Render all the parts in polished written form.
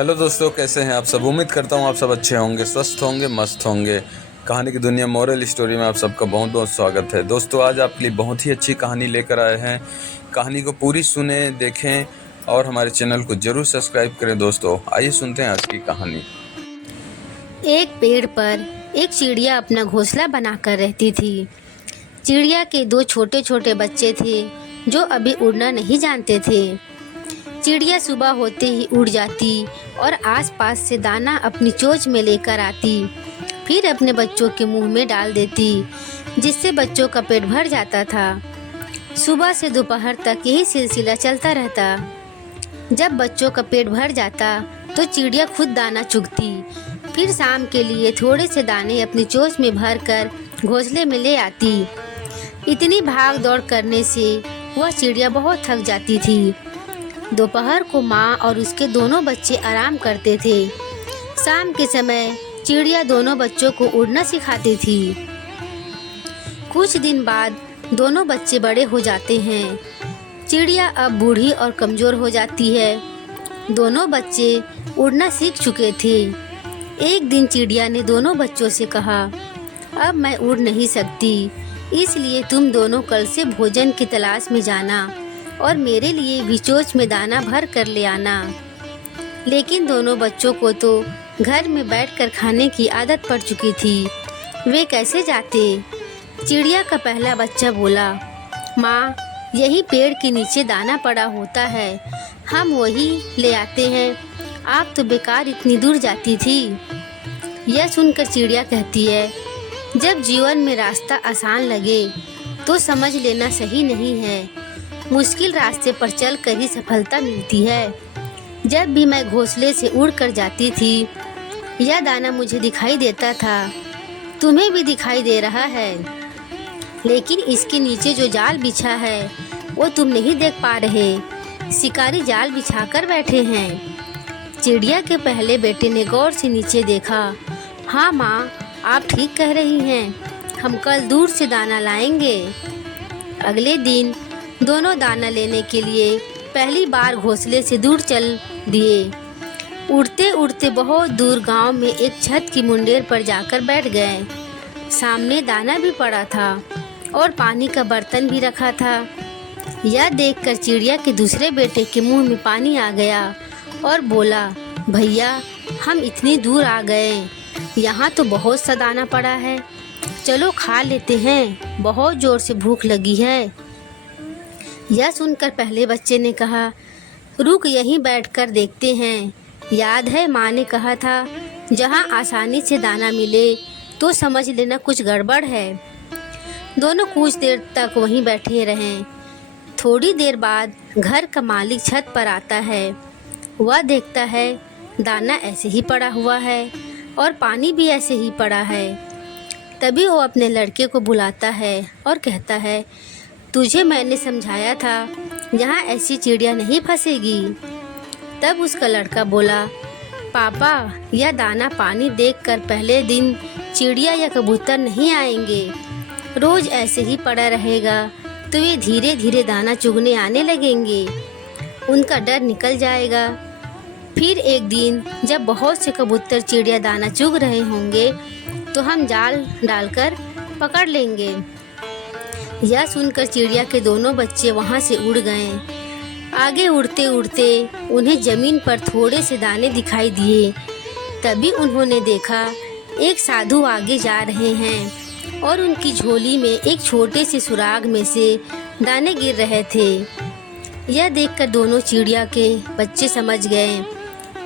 Hello दोस्तों, कैसे हैं आप सब। उम्मीद करता हूं आप सब अच्छे होंगे, स्वस्थ होंगे, मस्त होंगे। कहानी की दुनिया मोरल स्टोरी में आप सबका बहुत बहुत स्वागत है। दोस्तों, आज आपके लिए बहुत ही अच्छी कहानी लेकर आए हैं। कहानी को पूरी सुने, देखें और हमारे चैनल को ज़रूर सब्सक्राइब करें। दोस्तों, आइए सुनते हैं आज की कहानी। एक पेड़ पर एक चिड़िया अपना घोंसला बनाकर रहती थी। चिड़िया के दो छोटे छोटे बच्चे थे जो अभी उड़ना नहीं जानते थे। चिड़िया सुबह होते ही उड़ जाती और आसपास से दाना अपनी चोंच में लेकर आती, फिर अपने बच्चों के मुंह में डाल देती, जिससे बच्चों का पेट भर जाता था। सुबह से दोपहर तक यही सिलसिला चलता रहता। जब बच्चों का पेट भर जाता तो चिड़िया खुद दाना चुगती, फिर शाम के लिए थोड़े से दाने अपनी चोंच में भरकर घोंसले में ले आती। इतनी भाग दौड़ करने से वह चिड़िया बहुत थक जाती थी। दोपहर को माँ और उसके दोनों बच्चे आराम करते थे। शाम के समय चिड़िया दोनों बच्चों को उड़ना सिखाती थी। कुछ दिन बाद दोनों बच्चे बड़े हो जाते हैं। चिड़िया अब बूढ़ी और कमज़ोर हो जाती है। दोनों बच्चे उड़ना सीख चुके थे। एक दिन चिड़िया ने दोनों बच्चों से कहा, अब मैं उड़ नहीं सकती, इसलिए तुम दोनों कल से भोजन की तलाश में जाना और मेरे लिए भी चोंच में दाना भर कर ले आना। लेकिन दोनों बच्चों को तो घर में बैठकर खाने की आदत पड़ चुकी थी। वे कैसे जाते? चिड़िया का पहला बच्चा बोला, माँ, यही पेड़ के नीचे दाना पड़ा होता है, हम वही ले आते हैं। आप तो बेकार इतनी दूर जाती थी। यह सुनकर चिड़िया कहती है, जब जीवन में रास्ता आसान लगे तो समझ लेना सही नहीं है। मुश्किल रास्ते पर चलकर ही सफलता मिलती है। जब भी मैं घोंसले से उड़कर जाती थी, यह दाना मुझे दिखाई देता था। तुम्हें भी दिखाई दे रहा है, लेकिन इसके नीचे जो जाल बिछा है वो तुम नहीं देख पा रहे। शिकारी जाल बिछाकर बैठे हैं। चिड़िया के पहले बेटे ने गौर से नीचे देखा। हाँ माँ, आप ठीक कह रही हैं, हम कल दूर से दाना लाएंगे। अगले दिन दोनों दाना लेने के लिए पहली बार घोंसले से दूर चल दिए। उड़ते उड़ते बहुत दूर गांव में एक छत की मुंडेर पर जाकर बैठ गए। सामने दाना भी पड़ा था और पानी का बर्तन भी रखा था। यह देखकर चिड़िया के दूसरे बेटे के मुंह में पानी आ गया और बोला, भैया, हम इतनी दूर आ गए, यहाँ तो बहुत सा दाना पड़ा है, चलो खा लेते हैं, बहुत ज़ोर से भूख लगी है। यह सुनकर पहले बच्चे ने कहा, रुक, यहीं बैठकर देखते हैं। याद है माँ ने कहा था, जहाँ आसानी से दाना मिले तो समझ लेना कुछ गड़बड़ है। दोनों कुछ देर तक वहीं बैठे रहें। थोड़ी देर बाद घर का मालिक छत पर आता है। वह देखता है दाना ऐसे ही पड़ा हुआ है और पानी भी ऐसे ही पड़ा है। तभी वो अपने लड़के को बुलाता है और कहता है, तुझे मैंने समझाया था यहाँ ऐसी चिड़िया नहीं फंसेगी। तब उसका लड़का बोला, पापा, यह दाना पानी देखकर पहले दिन चिड़िया या कबूतर नहीं आएंगे। रोज़ ऐसे ही पड़ा रहेगा तो ये धीरे धीरे दाना चुगने आने लगेंगे, उनका डर निकल जाएगा। फिर एक दिन जब बहुत से कबूतर चिड़िया दाना चुग रहे होंगे तो हम जाल डालकर पकड़ लेंगे। यह सुनकर चिड़िया के दोनों बच्चे वहाँ से उड़ गए। आगे उड़ते उड़ते उन्हें ज़मीन पर थोड़े से दाने दिखाई दिए। तभी उन्होंने देखा एक साधु आगे जा रहे हैं और उनकी झोली में एक छोटे से सुराग में से दाने गिर रहे थे। यह देखकर दोनों चिड़िया के बच्चे समझ गए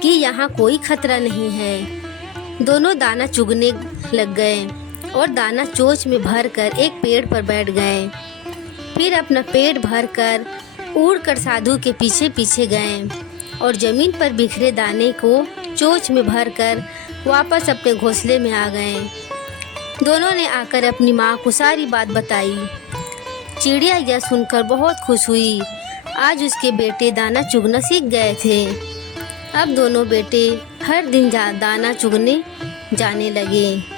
कि यहाँ कोई खतरा नहीं है। दोनों दाना चुगने लग गए और दाना चोंच में भरकर एक पेड़ पर बैठ गए। फिर अपना पेट भरकर उड़कर साधु के पीछे पीछे गए और ज़मीन पर बिखरे दाने को चोंच में भरकर वापस अपने घोंसले में आ गए। दोनों ने आकर अपनी माँ को सारी बात बताई। चिड़िया यह सुनकर बहुत खुश हुई। आज उसके बेटे दाना चुगना सीख गए थे। अब दोनों बेटे हर दिन दाना चुगने जाने लगे।